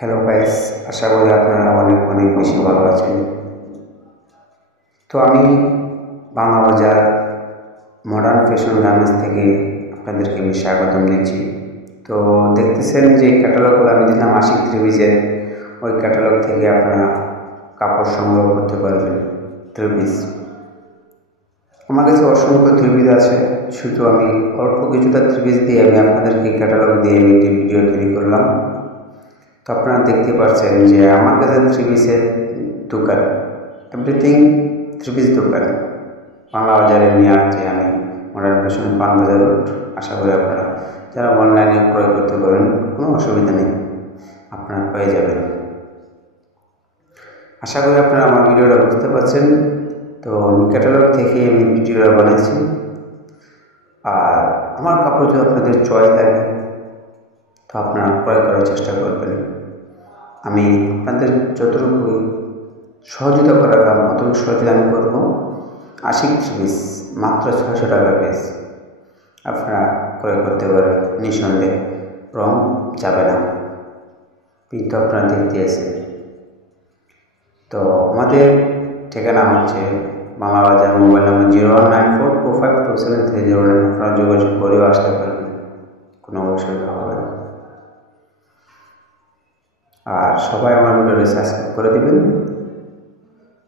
Hello guys, আশা করি আপনারা অনেক অনেক বেশি ভালো আছেন। তো আমি বাংলা বাজার মডার্ন ফ্যাশন গার্মেন্টস থেকে আপনাদেরকে আমি স্বাগতম দিচ্ছি। তো দেখতেছেন যে ক্যাটালগুলো আমি দিলাম আশিক থ্রিপিসের, ওই ক্যাটালগ থেকে আপনারা কাপড় সংগ্রহ করতে পারবেন। থ্রিপিস আমার কাছে অসংখ্য থ্রিপিস আছে, শুধু আমি অল্প কিছুটা থ্রিপিস দিয়ে আমি আপনাদেরকে ক্যাটালগ দিয়ে আমি একটি ভিডিও তৈরি করলাম। তো আপনারা দেখতে পাচ্ছেন যে আমার কাছে থ্রি পিসের দোকান, এভরিথিং থ্রি পিস দোকান বাংলা বাজারে নিয়ে আসছি আমি, মডার্ন ফ্যাশন পানবাজার রোড। আশা করি আপনারা যারা অনলাইনে ক্রয় করতে পারেন কোনো অসুবিধা নেই, আপনারা পেয়ে যাবেন। আশা করি আপনারা আমার ভিডিওটা বুঝতে পারছেন। তো ক্যাটালগ থেকে আমি ভিডিওটা বানাইছি, আর আমার কাপড় যদি আপনাদের চয়েস থাকে তো আপনারা ক্রয় করার চেষ্টা করবেন। আমি আপনাদের যতটুকু সহযোগিতা করার মতন সহযোগিতা আমি করবো। আশিক থ্রিপিস মাত্র 600 টাকা পিস, আপনারা ক্রয় করতে পারেন নিঃসন্দেহে, রং যাবে না, কিন্তু আপনারা দেখতে আসেন। তো আমাদের ঠিকানা হচ্ছে বাংলা বাজার, মোবাইল নম্বর 0194252730। আপনারা যোগাযোগ করেও আসতে পারবেন, কোনো অসুবিধা হবে না। আর সবাই আমার ভিডিওটি সাবস্ক্রাইব করে দিবেন,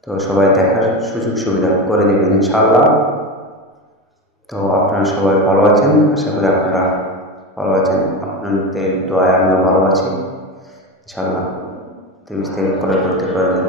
তো সবাই দেখার সুযোগ সুবিধা করে দেবেন ইনশাআল্লাহ। তো আপনারা সবাই ভালো আছেন, আশা করি আপনারা ভালো আছেন। আপনাদের দোয়ায় আমিও ভালো আছি ইনশাআল্লাহ। 23 থেকে ক্রয় করতে পারবেন।